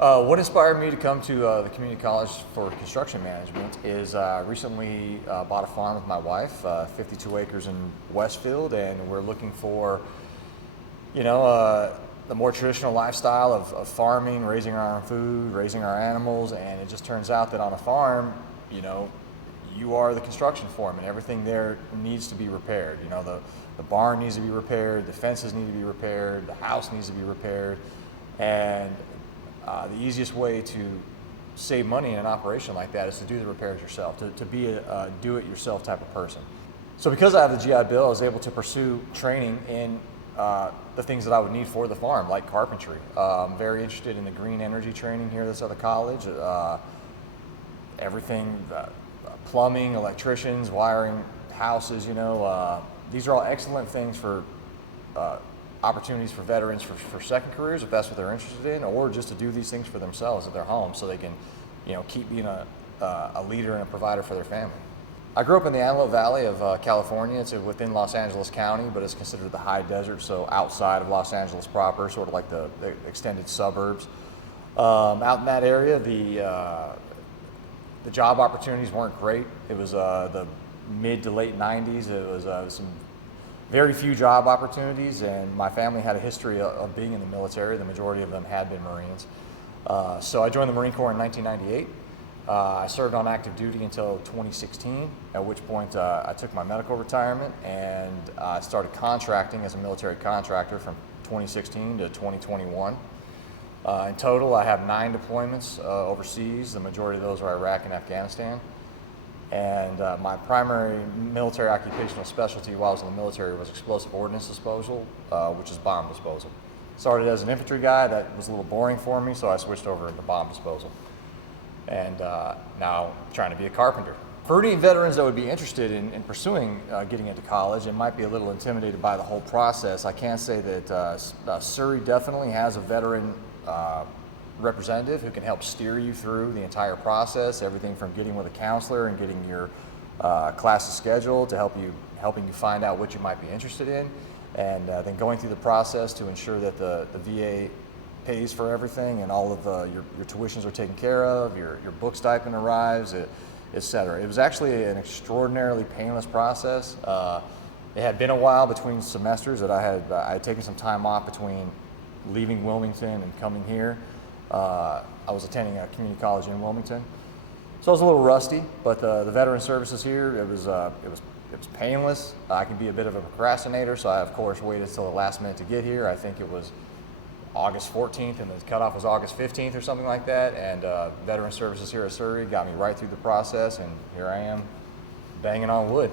What inspired me to come to the community college for construction management is I recently bought a farm with my wife, 52 acres in Westfield, and we're looking for, the more traditional lifestyle of farming, raising our own food, raising our animals, and it just turns out that on a farm, you are the construction foreman. Everything there needs to be repaired. The barn needs to be repaired, the fences need to be repaired, the house needs to be repaired, and the easiest way to save money in an operation like that is to do the repairs yourself, to be a do-it-yourself type of person. So because I have the GI Bill, I was able to pursue training in the things that I would need for the farm, like carpentry. I'm very interested in the green energy training here at this other college. Everything, plumbing, electricians, wiring houses, these are all excellent things for opportunities for veterans for second careers, if that's what they're interested in, or just to do these things for themselves at their home so they can, keep being a leader and a provider for their family. I grew up in the Antelope Valley of California. It's within Los Angeles County, but it's considered the high desert, so outside of Los Angeles proper, sort of like the extended suburbs. Out in that area, the job opportunities weren't great. It was the mid to late 90s. It was some very few job opportunities, and my family had a history of being in the military. The majority of them had been Marines. So I joined the Marine Corps in 1998. I served on active duty until 2016, at which point I took my medical retirement and I started contracting as a military contractor from 2016 to 2021. In total, I have 9 deployments overseas. The majority of those are Iraq and Afghanistan. And my primary military occupational specialty while I was in the military was explosive ordnance disposal, which is bomb disposal. Started as an infantry guy. That was a little boring for me, so I switched over into bomb disposal. And now I'm trying to be a carpenter. For any veterans that would be interested in pursuing getting into college and might be a little intimidated by the whole process, I can say that Surry definitely has a veteran representative who can help steer you through the entire process, everything from getting with a counselor and getting your classes scheduled to helping you find out what you might be interested in, and then going through the process to ensure that the VA pays for everything and all of your tuitions are taken care of, your book stipend arrives, etc. It was actually an extraordinarily painless process. It had been a while between semesters that I had taken some time off between leaving Wilmington and coming here. I was attending a community college in Wilmington, so I was a little rusty. But the veteran services here, it was painless. I can be a bit of a procrastinator, so I of course waited till the last minute to get here. I think it was August 14th, and the cutoff was August 15th or something like that. And veteran services here at Surry got me right through the process, and here I am, banging on wood.